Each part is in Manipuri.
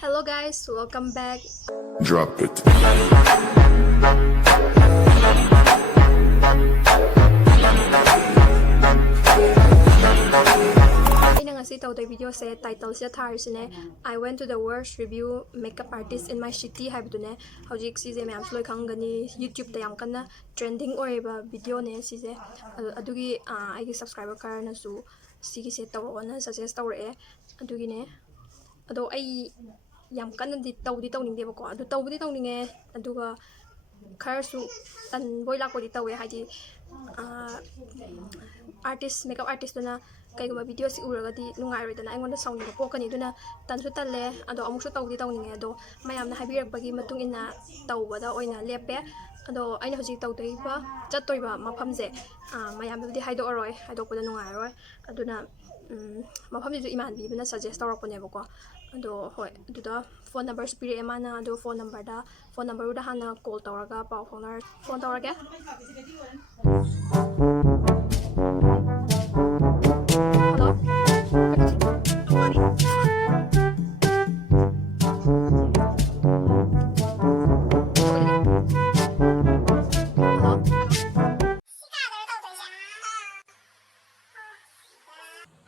Hello guys, welcome back. Drop it. Aina ngasi tawday video se title se tharisine I went to the worst review makeup artist in my city haibdune hojik sije mayam sloi khangani YouTube ta yam kana trending oreba video ne sije adugi aigi subscriber karana su sigi se tawrona suggest tawre adugi ne ado ai yam kana di tawning deba ko adu tawbudi tawninge aduga kharasu tan boy la ko di tawe haji artist makeup artist na kaiga video si uraga di nungai redana aingonda sauni ko pokani duna tansu talle ado amusu tawdi tawninge ado mayamna habirak bagi matung ina tawbada oina lepe ado aina hoji tawdai ba chattoiba mafamje mayamdi haido aroi haido koda nungai roi aduna mafamji iman bi bana suggest tawrakone bako ado hoi aduda phone number spire emana ado phone number da hana call tawraga pau phone tawrage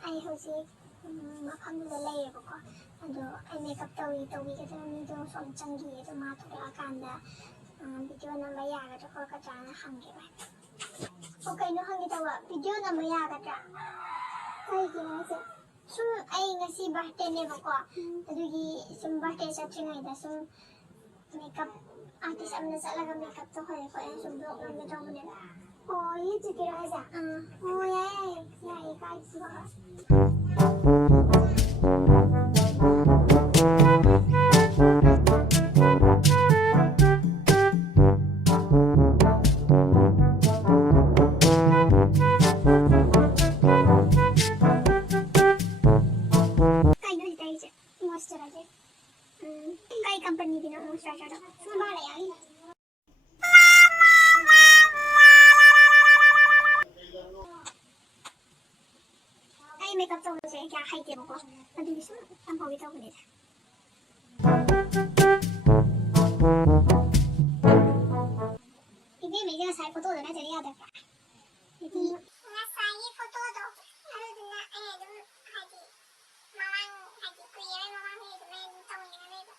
I hojik mafamda layebako ado I makeup tawi kada mido som changi ado ma thora kanda video number yaga to ko kata na hange ba okay no hange tawa video number yaga ta kai gina se sum ai ngasi birthday ne bako adugi sum birthday sa tringai da sum makeup artist amna salaga makeup to khoi sum blog nambe to ne oh ye chikira aja oh yeah guys Kai company din ang moisturizer do. Sumala yan. Kai makeup to se kya haite mo ko. Adu bisu ang pawita ko nila. Hindi may nga sa photo na jari ada ka. Hindi nga sa photo do. Ano din na ay do haji. Mamang haji kuya mamang haji men tong ni na do.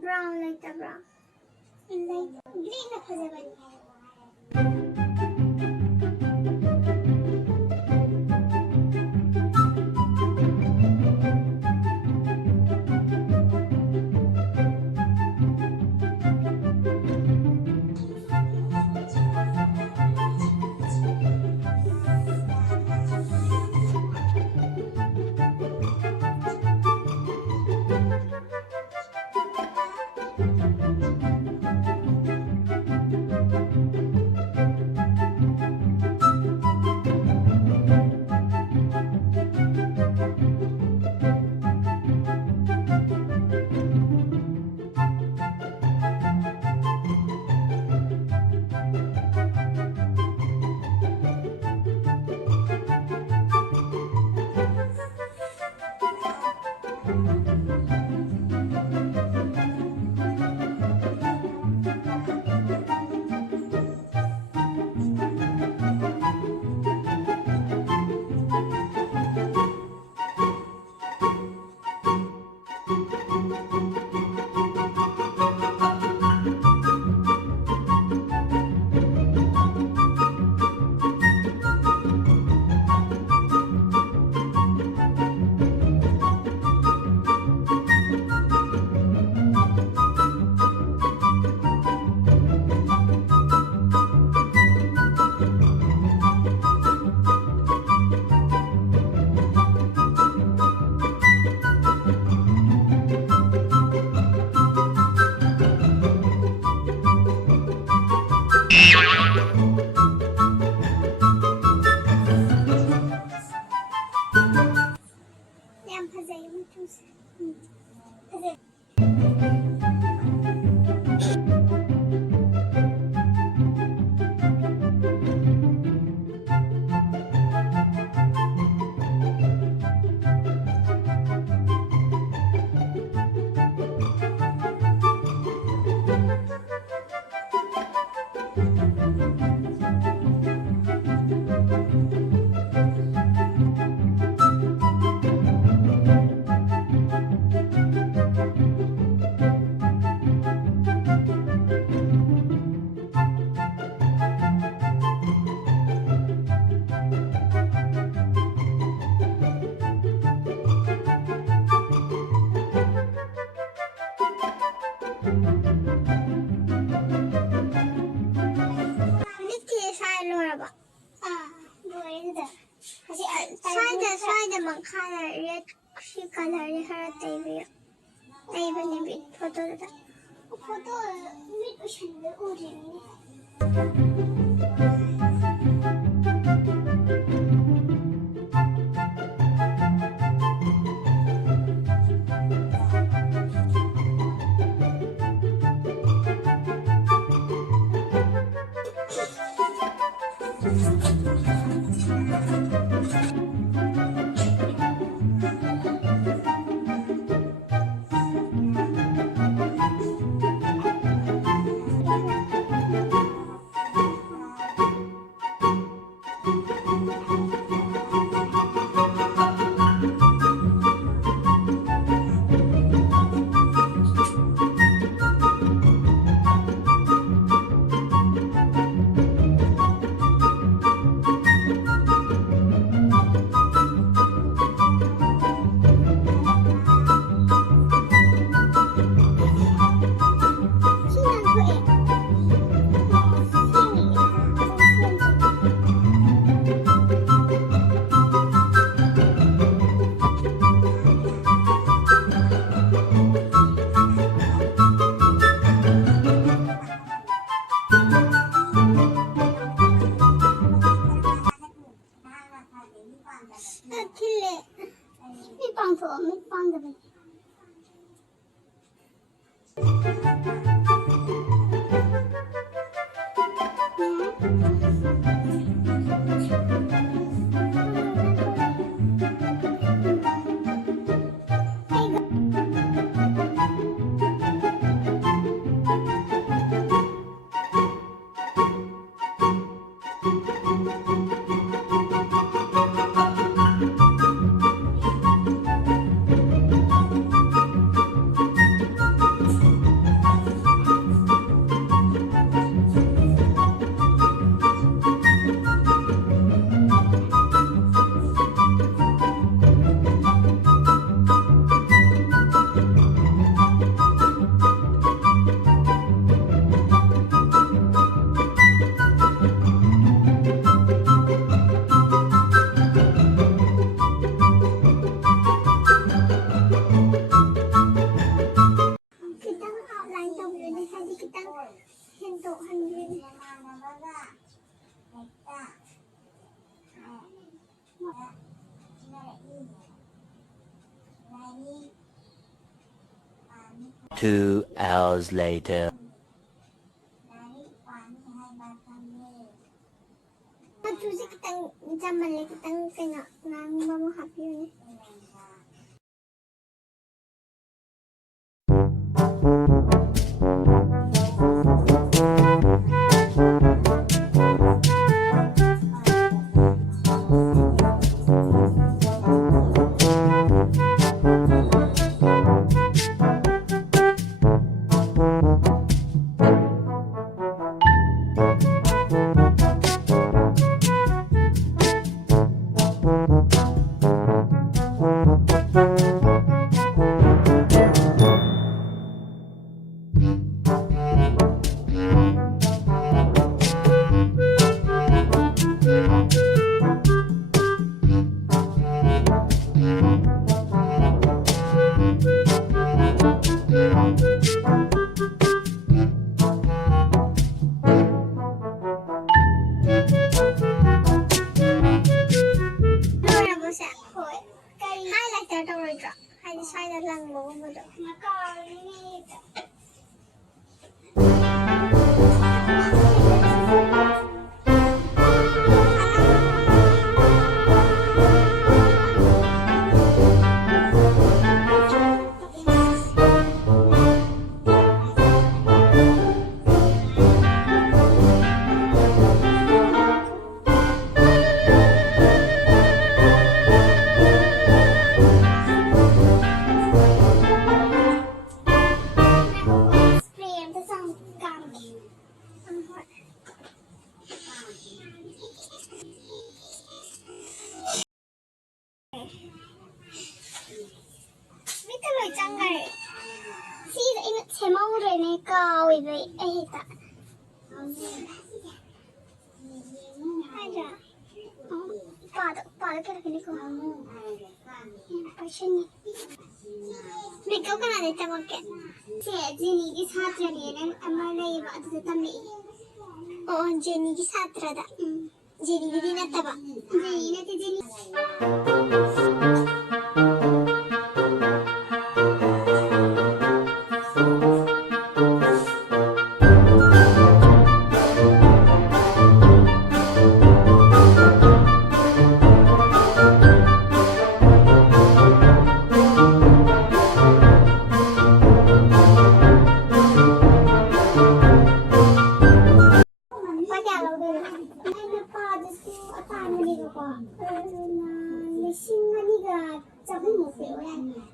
Brown like the brown. Like green na kazaban. Şöyle makarnayı şu kadarı haratayı Neybe bir fotoğrafta. O fotoğrafı bir uçunda uğrayayım. Kille. Bir pantolon, bir pantolon. Two hours later. Magsusi kitang jaman kitang kaya nang mamahap yun eh. ꯎꯄꯥꯗ ꯀꯦꯔꯛꯀꯅꯤꯀꯣ ꯄꯥꯏꯁꯟꯅꯤ ꯃꯦꯀꯞ ꯀꯅꯥꯗ ꯇꯝꯃꯛꯀꯦ ꯁꯦ ꯖꯦꯅꯤꯒꯤ ꯁꯥꯇ꯭ꯔꯅꯦꯅ ꯑꯃ ꯂꯩꯌꯦꯕ ꯑꯗꯨꯗ ꯇꯝꯃꯛꯏ ꯑꯣ ꯖꯦꯅꯤꯒꯤ ꯁꯥꯇ꯭ꯔꯗ ꯖꯦꯅꯤꯒꯤꯗꯤ ꯅꯠꯇꯕ ꯖꯦꯅꯤ ꯅꯠꯇꯦ ꯖꯦꯅꯤ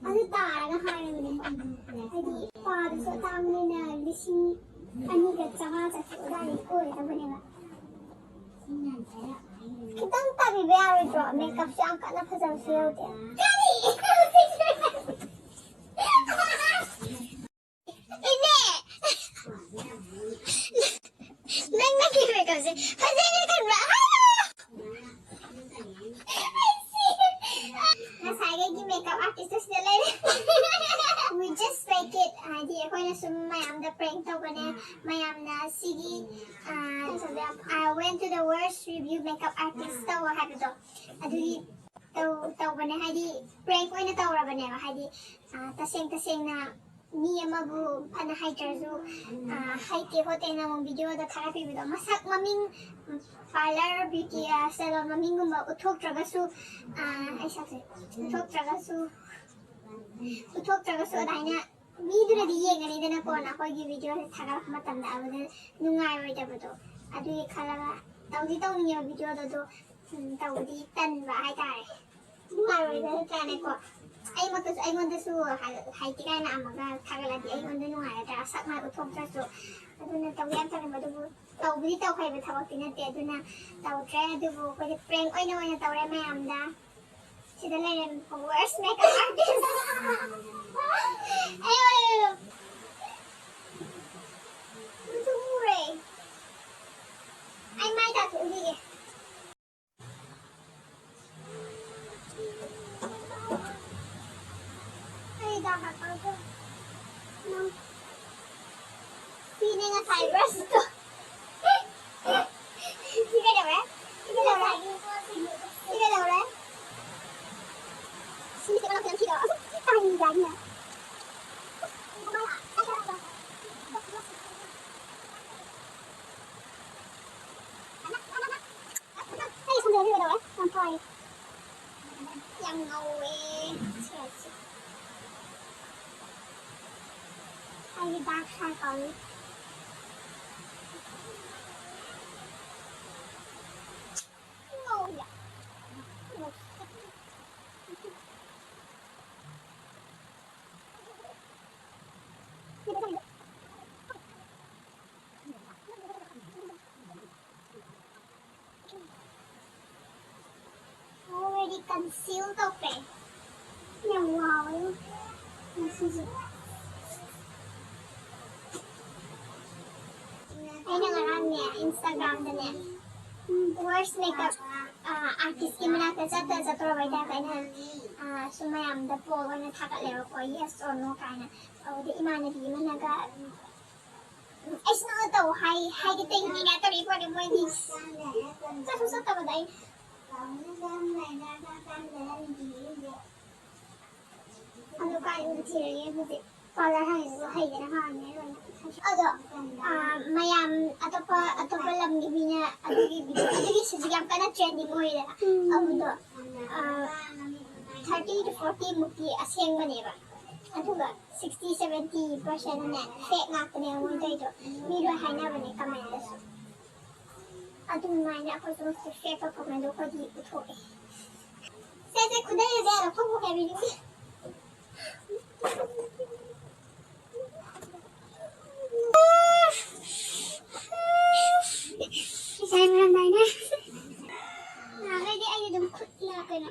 ꯑꯗꯨ ꯇꯥꯔꯒ ꯍꯥꯏꯔꯕꯅꯦ ꯍꯥꯏꯗꯤ ꯄꯥꯗꯁꯨ ꯑꯇꯥꯡꯕꯅꯤꯅ 2,250 ꯑꯗꯨꯋꯥꯏꯗ ꯑꯣꯏꯒꯗꯕꯅꯦꯕ खितंग ताबीब यारोइद्रो मेकअप से आम कना फजबसु याउदे कनी इने नंग की मेकअप से फजने करबा Nasage की मेकअप आर्टिस्ट से ले we just fake it hadi akoina sum mayam da prank tawbane mayam na sigi I went to the worst review makeup artist taw habido adui tawbane hadi prank oina tawrabane hadi taseng na mi amabu ana haitrazu haite hote na mong video da therapy bido masak maming parlor beauty salon maming gumba uthok tragasu ai sakse uthok tragasu daina ꯃꯤꯗꯨꯅꯗꯤ ꯌꯦꯡꯒꯅꯤꯗꯅ ꯀꯣꯟꯅ ꯑꯩꯈꯣꯏꯒꯤ ꯚꯤꯗꯤꯑꯣꯁꯦ ꯊꯥꯒꯠꯂꯛꯄ ꯃꯇꯝꯗ ꯑꯗꯨꯗ ꯅꯨꯡꯉꯥꯏꯔꯣꯏꯗꯕꯗꯣ ꯑꯗꯨꯒꯤ ꯈꯜꯂꯒ ꯇꯧꯅꯤꯡꯉꯦꯕ ꯚꯤꯗꯤꯑꯣꯗꯣ ꯑꯗꯣ ꯇꯧꯕꯗꯤ ꯇꯟꯕ ꯍꯥꯏꯇꯥꯔꯦ ꯅꯨꯡꯉꯥꯏꯔꯣꯏꯗ ꯅꯠꯇ꯭ꯔꯥꯅꯦꯀꯣ ꯑꯩꯉꯣꯟꯗꯁꯨ ꯍꯩꯇꯦ ꯀꯥꯏꯅ ꯑꯃꯒ ꯊꯥꯒꯠꯂꯗꯤ ꯑꯩꯉꯣꯟꯗ ꯅꯨꯡꯉꯥꯏꯔꯗ꯭ꯔꯥ ꯁꯛ ꯃꯥꯏ ꯎꯠꯊꯣꯛꯇ꯭ꯔꯁꯨ ꯑꯗꯨꯅ ꯇꯧꯕ ꯌꯥꯝ ꯇꯟꯕ ꯑꯗꯨꯕꯨ ꯇꯧꯕꯗꯤ ꯇꯧꯈꯩꯕ ꯊꯕꯛꯇꯤ ꯅꯠꯇꯦ ꯑꯗꯨꯅ ꯇꯧꯗ꯭ꯔꯦ ꯑꯗꯨꯕꯨ ꯑꯩꯈꯣꯏꯗꯤ ꯄ꯭ꯔꯦꯡ ꯑꯣꯏꯅ ꯇꯧꯔꯦ ꯃꯌꯥꯝꯗ sida lang worst makeup artist. Ayun. Sumure. Ay may tattoo sige. Ay dapat ako. No. Sino nga fibers to? Sige daw eh. Sige daw eh. Sige daw eh. Sini kita nak yang tidak. Tanya jadinya. Hey, sambil dulu dah, sampai. Yang ngawe. Ay dark circle. Oh ya. Already concealed open. Yang wow. This is it. Ay nangaran niya, Instagram na niya. Worst makeup artist yung manata sa turaway data na sumayam da po na takalewa ko yes or no kana o di imana di man naga es no to hay kita hindi na to report mo hindi sa susot ba dai ano ka yung siriya buti para hay na hangin Ado, mayam atau pa lam gibi niya adugi sejam kana trending mo ila abudo 30 to 40 muki asyang maneba aduga 60-70% na fake nga ko niya mo ito miro hay na ba ni kamay das adu may na ako so fake ko man do ko di uto eh sese kudai zero ko ko kami Saya meramai na. Nakakaya ay dum kutla ka na.